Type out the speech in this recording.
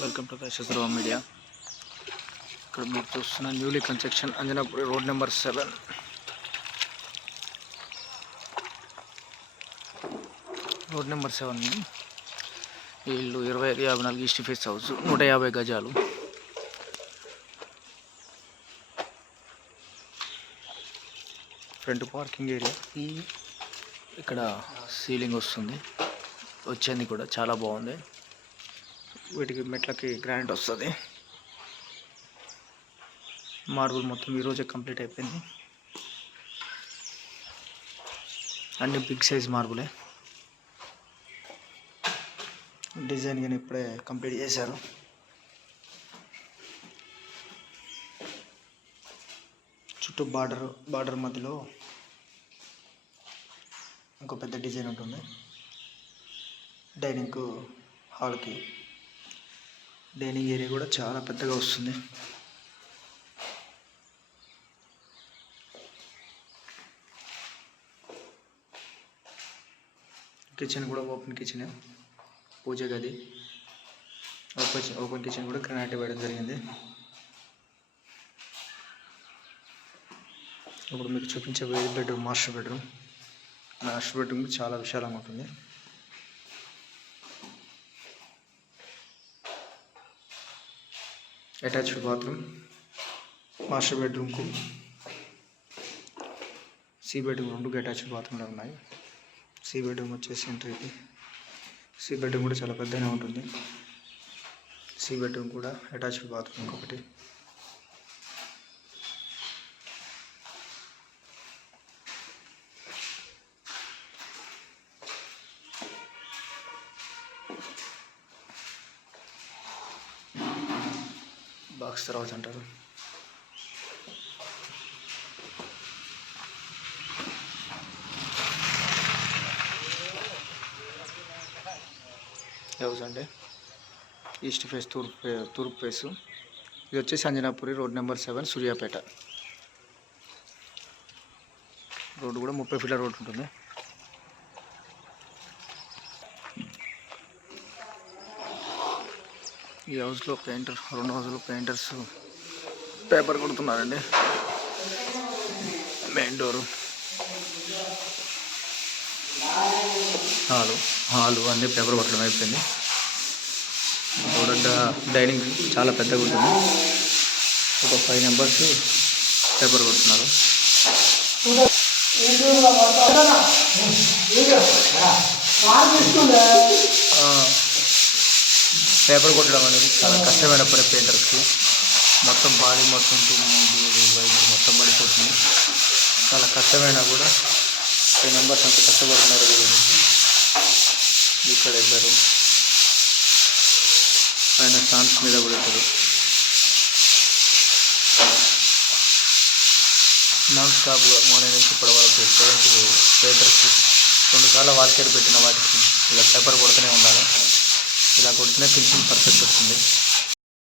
Welcome to కైసరాబాద్ media. ఇక్కడ మీరు చూస్తున్న newly construction Anjanapuri road number 7. Road number 7 ఈ ఇల్లు 2554 ఈస్ట్ ఫేస్ హౌస్, 150 గజాలు. Front parking area. ఇక్కడ సీలింగ్ వస్తుంది, వచ్చేది కూడా చాలా బాగుంది. వీటికి మెట్లకి గ్రానైట్ వస్తుంది. మార్బుల్ మొత్తం ఈరోజే కంప్లీట్ అయిపోయింది. అన్ని బిగ్ సైజ్ మార్బులే. డిజైన్ కానీ ఇప్పుడే కంప్లీట్ చేశారు. చుట్టూ బార్డర్ మధ్యలో ఇంకో పెద్ద డిజైన్ ఉంటుంది. డైనింగ్ హాల్కి డైనింగ్ ఏరియా కూడా చాలా పెద్దగా వస్తుంది. కిచెన్ కూడా ఓపెన్ కిచెన్, పూజ గది. ఓపెన్ కిచెన్ కూడా గ్రానైట్ వేయడం జరిగింది. ఇప్పుడు మీకు చూపించే బెడ్రూమ్ మాస్టర్ బెడ్రూమ్ చాలా విశాలంగా ఉంటుంది. Attached bathroom. మాస్టర్ బెడ్రూమ్కు సి బెడ్రూమ్ 2 అటాచ్డ్ బాత్రూమ్లు ఉన్నాయి. సి బెడ్రూమ్ వచ్చేసి ఎంట్రీకి. సి బెడ్రూమ్ కూడా చాలా పెద్దగా ఉంటుంది. సి బెడ్రూమ్ కూడా అటాచ్డ్ బాత్రూమ్ ఇంకొకటి. బాక్స్ తర్వాత అంటారు. హౌస్ అంటే ఈస్ట్ ఫేస్, తూర్పు ఫేసు. ఇది వచ్చేసి Anjanapuri road number 7, Suryapet. Road కూడా 30 ఫీట్ల రోడ్ ఉంటుంది. ఈ హౌస్లో రెండు హౌస్లో పెయింటర్స్ పేపర్ కొడుతున్నారండి. మెయిన్ డోరు, హాలు అన్నీ పేపర్ కొట్టడం అయిపోయింది. చూడండి, డైనింగ్ చాలా పెద్దగా ఉంటుంది. ఒక 5 మెంబర్స్ పేపర్ కొడుతున్నారు. పేపర్ కొట్టడం అనేది చాలా కష్టమైన పని పెయింటర్స్కి. మొత్తం బాడీ మొత్తం వైపు మొత్తం పడిపోతుంది. చాలా కష్టమైనా కూడా 5 మెంబర్స్ అంత కష్టపడుతున్నారు. ఇక్కడ ఇద్దరు ఆయన స్టాండ్స్ మీద పడతారు. నాన్ స్టాప్గా మార్నింగ్ నుంచి ఇప్పటి వరకు పెయింటర్స్ 2 సార్లు వాల్కేర్ పెట్టిన వాటికి ఇలా పేపర్ కొడుతూనే ఉండాలి. ఇలా కొడితేనే ఫినిషింగ్ పర్ఫెక్ట్ వస్తుంది.